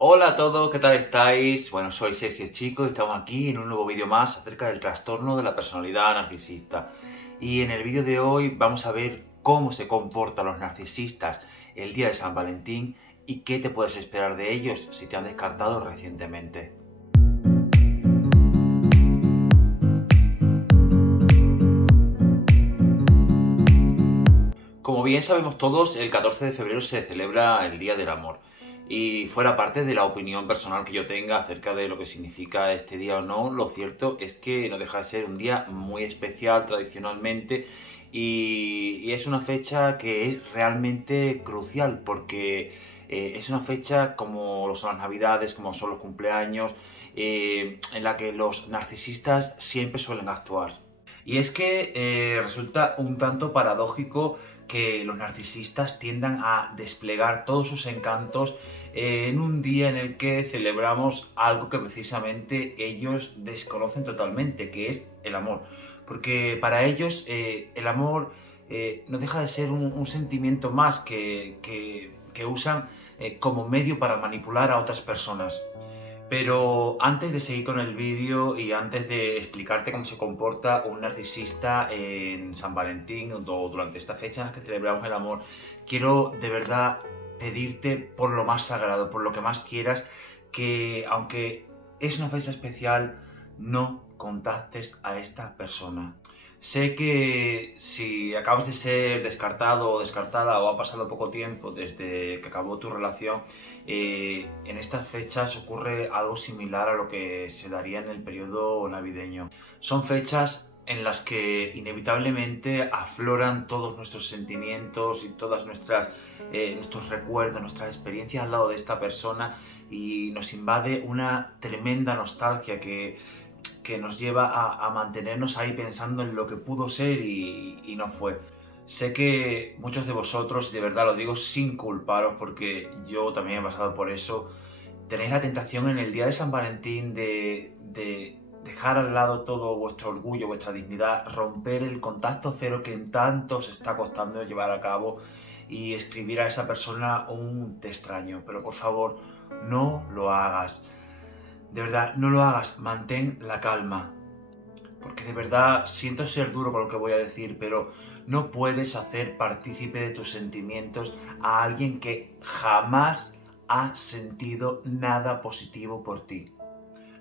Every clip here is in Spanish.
Hola a todos, ¿qué tal estáis? Bueno, soy Sergio Chico y estamos aquí en un nuevo vídeo más acerca del trastorno de la personalidad narcisista. Y en el vídeo de hoy vamos a ver cómo se comportan los narcisistas el día de San Valentín y qué te puedes esperar de ellos si te han descartado recientemente. Como bien sabemos todos, el 14 de febrero se celebra el Día del Amor. Y fuera parte de la opinión personal que yo tenga acerca de lo que significa este día o no, lo cierto es que no deja de ser un día muy especial tradicionalmente y es una fecha que es realmente crucial porque es una fecha como lo son las Navidades, como son los cumpleaños, en la que los narcisistas siempre suelen actuar. Y es que resulta un tanto paradójico que los narcisistas tiendan a desplegar todos sus encantos en un día en el que celebramos algo que precisamente ellos desconocen totalmente, que es el amor. Porque para ellos el amor no deja de ser un sentimiento más que usan como medio para manipular a otras personas. Pero antes de seguir con el vídeo y antes de explicarte cómo se comporta un narcisista en San Valentín o durante esta fecha en la que celebramos el amor, quiero de verdad pedirte por lo más sagrado, por lo que más quieras, que aunque es una fecha especial, no contactes a esta persona. Sé que si acabas de ser descartado o descartada o ha pasado poco tiempo desde que acabó tu relación, en estas fechas ocurre algo similar a lo que se daría en el periodo navideño. Son fechas en las que inevitablemente afloran todos nuestros sentimientos y todas nuestros recuerdos, nuestras experiencias al lado de esta persona y nos invade una tremenda nostalgia que nos lleva a mantenernos ahí pensando en lo que pudo ser y no fue. Sé que muchos de vosotros, de verdad lo digo sin culparos porque yo también he pasado por eso, tenéis la tentación en el día de San Valentín de dejar al lado todo vuestro orgullo, vuestra dignidad, romper el contacto cero que tanto os está costando llevar a cabo y escribir a esa persona un te extraño. Pero por favor, no lo hagas. De verdad, no lo hagas, mantén la calma. Porque de verdad siento ser duro con lo que voy a decir, pero no puedes hacer partícipe de tus sentimientos a alguien que jamás ha sentido nada positivo por ti.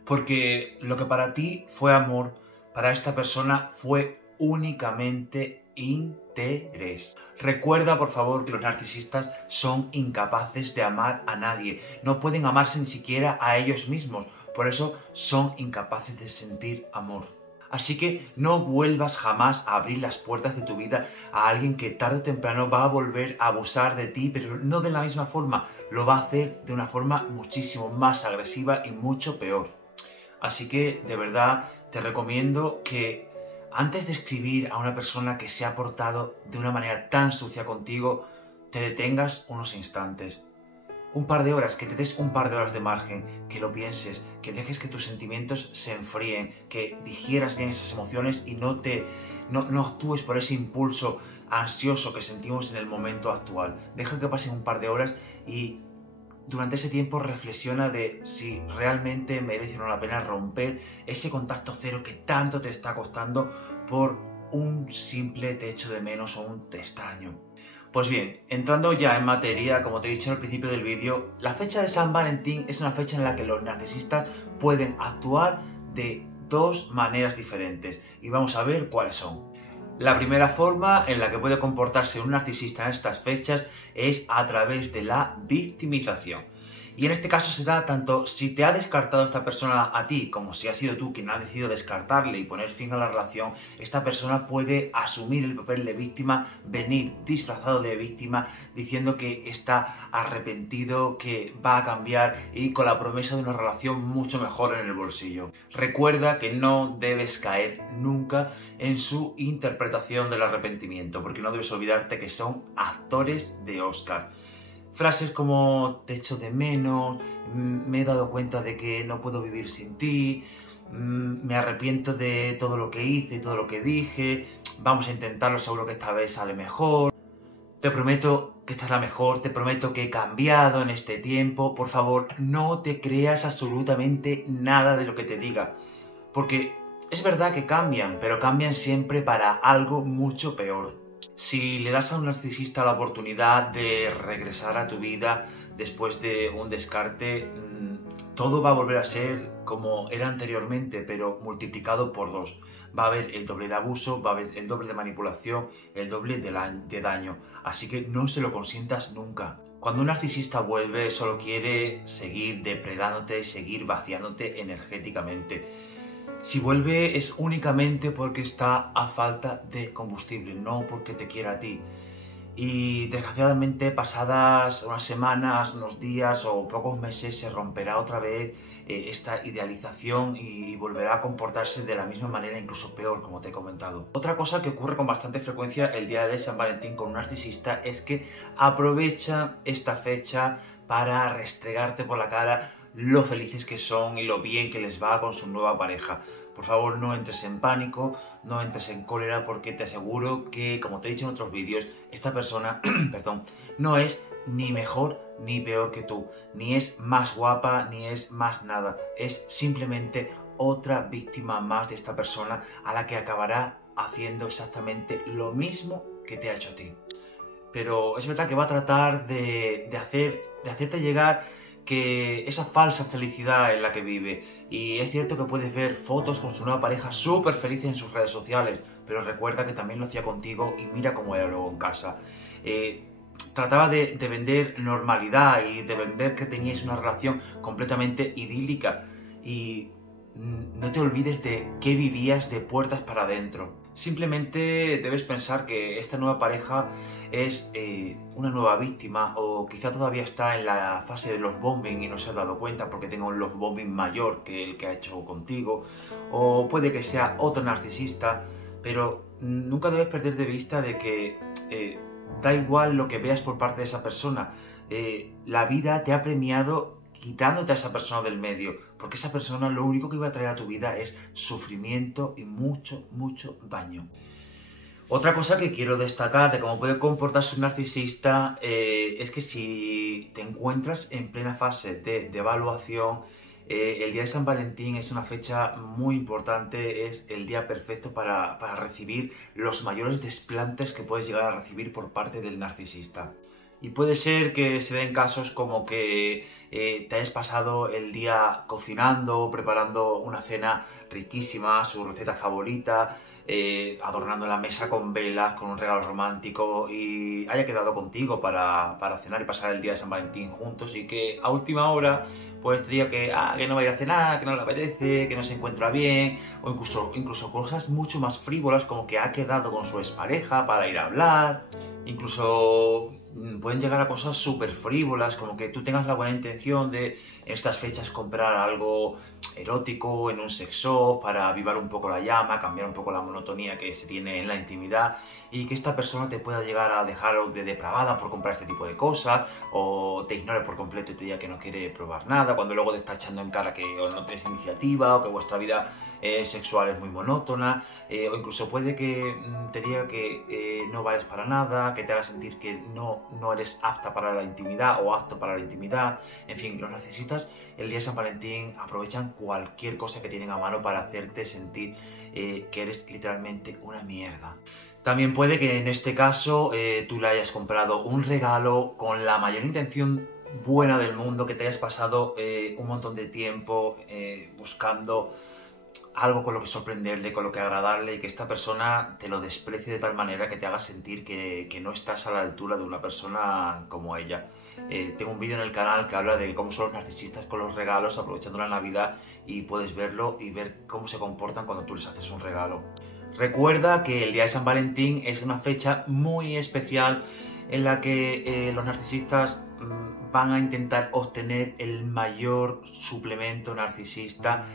Porque lo que para ti fue amor, para esta persona fue únicamente interés. Recuerda, por favor, que los narcisistas son incapaces de amar a nadie. No pueden amarse ni siquiera a ellos mismos. Por eso son incapaces de sentir amor. Así que no vuelvas jamás a abrir las puertas de tu vida a alguien que tarde o temprano va a volver a abusar de ti, pero no de la misma forma. Lo va a hacer de una forma muchísimo más agresiva y mucho peor. Así que, de verdad, te recomiendo que antes de escribir a una persona que se ha portado de una manera tan sucia contigo, te detengas unos instantes. Un par de horas, que te des un par de horas de margen, que lo pienses, que dejes que tus sentimientos se enfríen, que digieras bien esas emociones y no actúes por ese impulso ansioso que sentimos en el momento actual. Deja que pasen un par de horas y durante ese tiempo reflexiona de si realmente merece la pena romper ese contacto cero que tanto te está costando por un simple te echo de menos o un te extraño. Pues bien, entrando ya en materia, como te he dicho al principio del vídeo, la fecha de San Valentín es una fecha en la que los narcisistas pueden actuar de dos maneras diferentes y vamos a ver cuáles son. La primera forma en la que puede comportarse un narcisista en estas fechas es a través de la victimización. Y en este caso se da tanto si te ha descartado esta persona a ti, como si has sido tú quien ha decidido descartarle y poner fin a la relación, esta persona puede asumir el papel de víctima, venir disfrazado de víctima, diciendo que está arrepentido, que va a cambiar y con la promesa de una relación mucho mejor en el bolsillo. Recuerda que no debes caer nunca en su interpretación del arrepentimiento, porque no debes olvidarte que son actores de Oscar. Frases como te echo de menos, me he dado cuenta de que no puedo vivir sin ti, me arrepiento de todo lo que hice y todo lo que dije, vamos a intentarlo, seguro que esta vez sale mejor. Te prometo que esta es la mejor, te prometo que he cambiado en este tiempo. Por favor, no te creas absolutamente nada de lo que te diga. Porque es verdad que cambian, pero cambian siempre para algo mucho peor. Si le das a un narcisista la oportunidad de regresar a tu vida después de un descarte, todo va a volver a ser como era anteriormente, pero multiplicado por 2. Va a haber el doble de abuso, va a haber el doble de manipulación, el doble de daño. Así que no se lo consientas nunca. Cuando un narcisista vuelve, solo quiere seguir depredándote, seguir vaciándote energéticamente. Si vuelve es únicamente porque está a falta de combustible, no porque te quiera a ti. Y desgraciadamente pasadas unas semanas, unos días o pocos meses se romperá otra vez esta idealización y volverá a comportarse de la misma manera, incluso peor, como te he comentado. Otra cosa que ocurre con bastante frecuencia el día de San Valentín con un narcisista es que aprovecha esta fecha para restregarte por la cara lo felices que son y lo bien que les va con su nueva pareja. Por favor, no entres en pánico, no entres en cólera, porque te aseguro que, como te he dicho en otros vídeos, esta persona, perdón, no es ni mejor ni peor que tú, ni es más guapa, ni es más nada. Es simplemente otra víctima más de esta persona a la que acabará haciendo exactamente lo mismo que te ha hecho a ti. Pero es verdad que va a tratar de hacerte llegar que esa falsa felicidad en la que vive. Y es cierto que puedes ver fotos con su nueva pareja súper felices en sus redes sociales, pero recuerda que también lo hacía contigo y mira cómo era luego en casa. Trataba de vender normalidad y de vender que teníais una relación completamente idílica. Y no te olvides de qué vivías de puertas para adentro. Simplemente debes pensar que esta nueva pareja es una nueva víctima, o quizá todavía está en la fase de love bombing y no se ha dado cuenta porque tenga un love bombing mayor que el que ha hecho contigo, o puede que sea otro narcisista, pero nunca debes perder de vista de que da igual lo que veas por parte de esa persona. La vida te ha premiado quitándote a esa persona del medio, porque esa persona lo único que iba a traer a tu vida es sufrimiento y mucho, mucho daño. Otra cosa que quiero destacar de cómo puede comportarse un narcisista es que si te encuentras en plena fase de devaluación, el día de San Valentín es una fecha muy importante, es el día perfecto para recibir los mayores desplantes que puedes llegar a recibir por parte del narcisista. Y puede ser que se den casos como que te hayas pasado el día cocinando, preparando una cena riquísima, su receta favorita, adornando la mesa con velas, con un regalo romántico, y haya quedado contigo para cenar y pasar el día de San Valentín juntos, y que a última hora pues te diga que no va a ir a cenar, que no le apetece, que no se encuentra bien, o incluso cosas mucho más frívolas como que ha quedado con su expareja para ir a hablar. Incluso pueden llegar a cosas súper frívolas, como que tú tengas la buena intención de en estas fechas comprar algo erótico en un sex shop para avivar un poco la llama, cambiar un poco la monotonía que se tiene en la intimidad, y que esta persona te pueda llegar a dejar de depravada por comprar este tipo de cosas, o te ignore por completo y te diga que no quiere probar nada, cuando luego te está echando en cara que o no tienes iniciativa o que vuestra vida sexual es muy monótona, o incluso puede que te diga que no vales para nada, que te haga sentir que no eres apta para la intimidad o apto para la intimidad. En fin, los narcisistas el día de San Valentín aprovechan cualquier cosa que tienen a mano para hacerte sentir que eres literalmente una mierda. También puede que en este caso tú le hayas comprado un regalo con la mayor intención buena del mundo, que te hayas pasado un montón de tiempo buscando algo con lo que sorprenderle, con lo que agradarle, y que esta persona te lo desprecie de tal manera que te haga sentir que no estás a la altura de una persona como ella. Tengo un vídeo en el canal que habla de cómo son los narcisistas con los regalos, aprovechando la Navidad, y puedes verlo y ver cómo se comportan cuando tú les haces un regalo. Recuerda que el día de San Valentín es una fecha muy especial en la que los narcisistas van a intentar obtener el mayor suplemento narcisista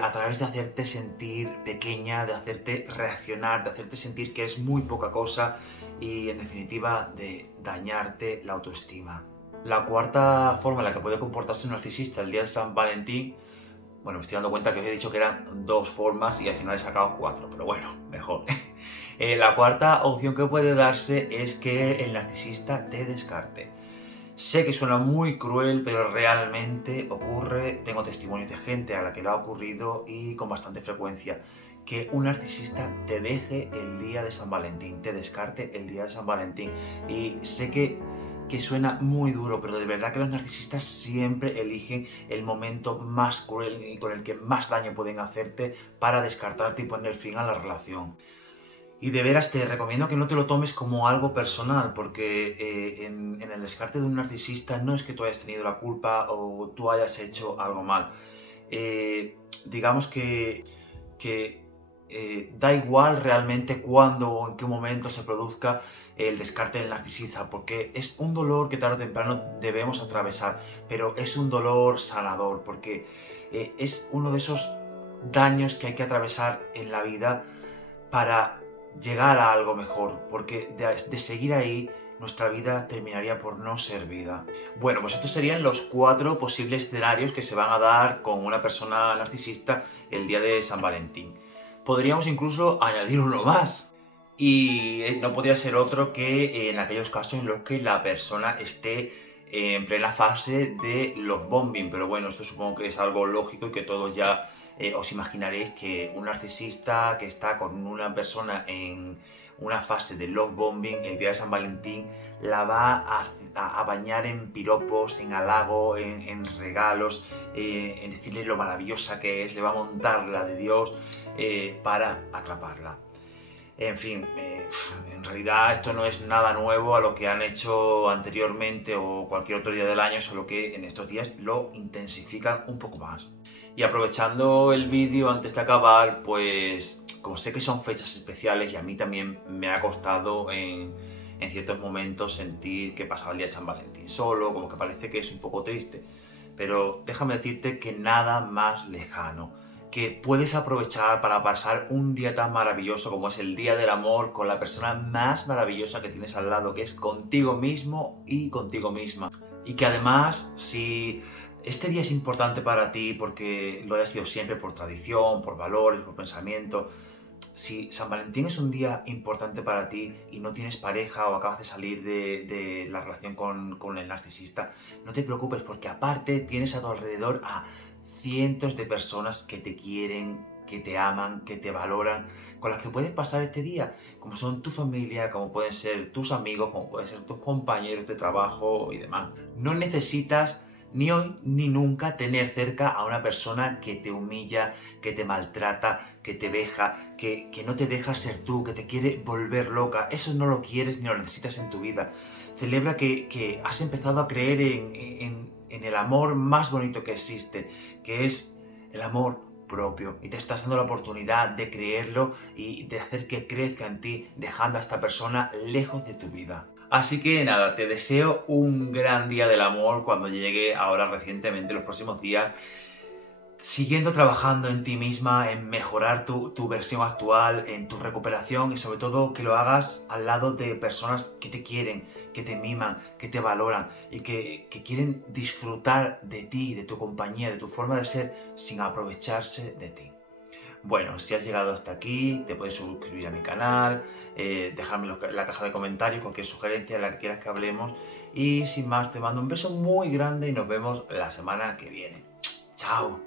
a través de hacerte sentir pequeña, de hacerte reaccionar, de hacerte sentir que eres muy poca cosa y, en definitiva, de dañarte la autoestima. La cuarta forma en la que puede comportarse un narcisista el día de San Valentín Bueno, me estoy dando cuenta que os he dicho que eran 2 formas y al final he sacado 4, pero bueno, mejor. La cuarta opción que puede darse es que el narcisista te descarte. Sé que suena muy cruel, pero realmente ocurre, tengo testimonios de gente a la que le ha ocurrido y con bastante frecuencia, que un narcisista te deje el día de San Valentín, te descarte el día de San Valentín. Y sé que suena muy duro, pero de verdad que los narcisistas siempre eligen el momento más cruel y con el que más daño pueden hacerte para descartarte y poner fin a la relación. Y de veras te recomiendo que no te lo tomes como algo personal, porque en el descarte de un narcisista no es que tú hayas tenido la culpa o tú hayas hecho algo mal. Digamos que da igual realmente cuándo o en qué momento se produzca el descarte del narcisista, porque es un dolor que tarde o temprano debemos atravesar, pero es un dolor sanador, porque es uno de esos daños que hay que atravesar en la vida para llegar a algo mejor, porque de seguir ahí nuestra vida terminaría por no ser vida. Bueno, pues estos serían los 4 posibles escenarios que se van a dar con una persona narcisista el día de San Valentín. Podríamos incluso añadir uno más. Y no podría ser otro que en aquellos casos en los que la persona esté en plena fase de love bombing. Pero bueno, esto supongo que es algo lógico y que todos ya os imaginaréis que un narcisista que está con una persona en una fase de love bombing el día de San Valentín la va a bañar en piropos, en halago, en regalos, en decirle lo maravillosa que es, le va a montar la de Dios para atraparla. En fin, en realidad esto no es nada nuevo a lo que han hecho anteriormente o cualquier otro día del año, solo que en estos días lo intensifican un poco más. Y aprovechando el vídeo antes de acabar, pues como sé que son fechas especiales y a mí también me ha costado en ciertos momentos sentir que pasaba el día de San Valentín solo, como que parece que es un poco triste, pero déjame decirte que nada más lejano, que puedes aprovechar para pasar un día tan maravilloso como es el Día del Amor con la persona más maravillosa que tienes al lado, que es contigo mismo y contigo misma. Y que además, si este día es importante para ti porque lo haya sido siempre por tradición, por valores, por pensamiento, si San Valentín es un día importante para ti y no tienes pareja o acabas de salir de la relación con el narcisista, no te preocupes porque aparte tienes a tu alrededor a cientos de personas que te quieren, que te aman, que te valoran, con las que puedes pasar este día, como son tu familia, como pueden ser tus amigos, como pueden ser tus compañeros de trabajo y demás. No necesitas ni hoy ni nunca tener cerca a una persona que te humilla, que te maltrata, que te veja, que no te deja ser tú, que te quiere volver loca. Eso no lo quieres ni lo necesitas en tu vida. Celebra que has empezado a creer en el amor más bonito que existe, que es el amor propio, y te estás dando la oportunidad de creerlo y de hacer que crezca en ti, dejando a esta persona lejos de tu vida. Así que nada, te deseo un gran día del amor cuando llegue ahora recientemente, los próximos días, siguiendo trabajando en ti misma, en mejorar tu versión actual, en tu recuperación y sobre todo que lo hagas al lado de personas que te quieren, que te miman, que te valoran y que quieren disfrutar de ti, de tu compañía, de tu forma de ser sin aprovecharse de ti. Bueno, si has llegado hasta aquí, te puedes suscribir a mi canal, dejarme en la caja de comentarios cualquier sugerencia de la que quieras que hablemos y sin más te mando un beso muy grande y nos vemos la semana que viene. ¡Chao!